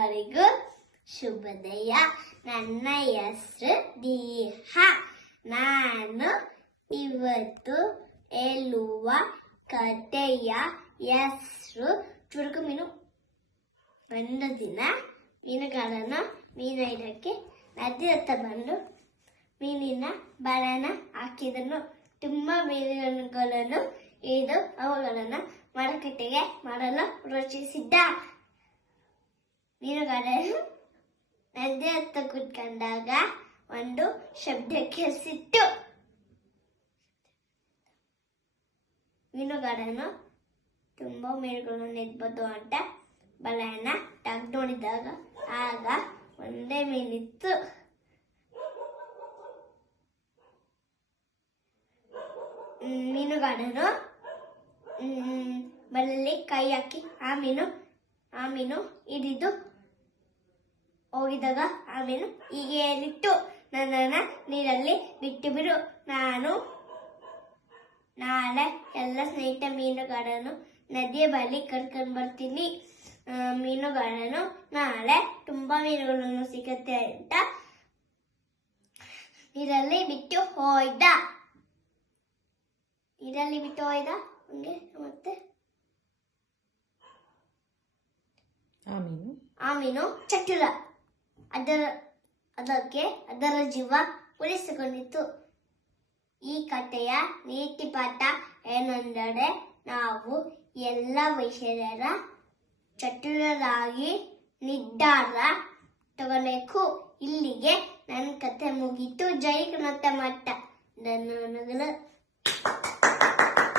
ಎಲ್ಲರಿಗೂ ಶುಭೋದಯ. ನನ್ನ ಹೆಸರು ದೀಹ. ನಾನು ಇವತ್ತು ಹೇಳುವ ಕಥೆಯ ಹೆಸರು ಚುರುಕು ಮೀನು. ಒಂದು ದಿನ ಮೀನುಗಾರನು ಮೀನು ಹಿಡಿಯಕ್ಕೆ ನದಿ ಹತ್ರ ಬಂದು ಮೀನಿನ ಬಲೆನ ಹಾಕಿದನು. ತುಂಬಾ ಮೀನುಗಳನ್ನು ಹಿಡಿದು ಅವುಗಳನ್ನು ಮಾರುಕಟ್ಟೆಗೆ ಮಾಡಲು ರುಚಿಸಿದ್ದ. ಮೀನುಗಾರನು ನದಿ ಹತ್ರ ಕೂತ್ಕೊಂಡಾಗ ಒಂದು ಶಬ್ದ ಕೇಳಿಸಿತ್ತು. ಮೀನುಗಾರನು ತುಂಬಾ ಮೀನುಗಳನ್ನು ಹಿಡಿಬಹುದು ಅಂತ ಬಲೆಯನ್ನ ತೆಗೆದು ನೋಡಿದಾಗ ಆಗ ಒಂದೇ ಮೀನಿತ್ತು. ಮೀನುಗಾರನು ಬಲೆಯಲ್ಲಿ ಕೈ ಹಾಕಿ ಆ ಮೀನು ಹಿಡಿದು ಹೋಗಿದಾಗ ಆ ಮೀನು ಹೀಗೆ ಹೇಳಿತ್ತು, ನನ್ನನ್ನ ನೀರಲ್ಲಿ ಬಿಟ್ಟು ಬಿಡು, ನಾನು ನಾಳೆ ಎಲ್ಲ ಸ್ನೇಹಿತ ಮೀನುಗಾರನು ನದಿಯ ಬಳಿ ಕರ್ಕೊಂಡು ಬರ್ತೀನಿ. ಮೀನುಗಾರನು ನಾಳೆ ತುಂಬಾ ಮೀನುಗಳನ್ನು ಸಿಗುತ್ತೆ ಅಂತ ನೀರಲ್ಲಿ ಬಿಟ್ಟು ಹೋಯ್ದ. ಹಂಗೆ ಮತ್ತೆ ಆ ಮೀನು ಚಟುಲ. ಅದಕ್ಕೆ ಅದರ ಜೀವ ಉಳಿಸಿಕೊಂಡಿತ್ತು. ಈ ಕಥೆಯ ನೀತಿ ಪಾಠ ಏನೆಂದರೆ, ನಾವು ಎಲ್ಲ ವಿಷಯದ ಚಟುಲರಾಗಿ ನಿರ್ಧಾರ ತಗೋಬೇಕು. ಇಲ್ಲಿಗೆ ನನ್ನ ಕಥೆ ಮುಗೀತು. ಜೈ ಕನ್ನಡ ಮಠ. ಧನ್ಯವಾದಗಳು.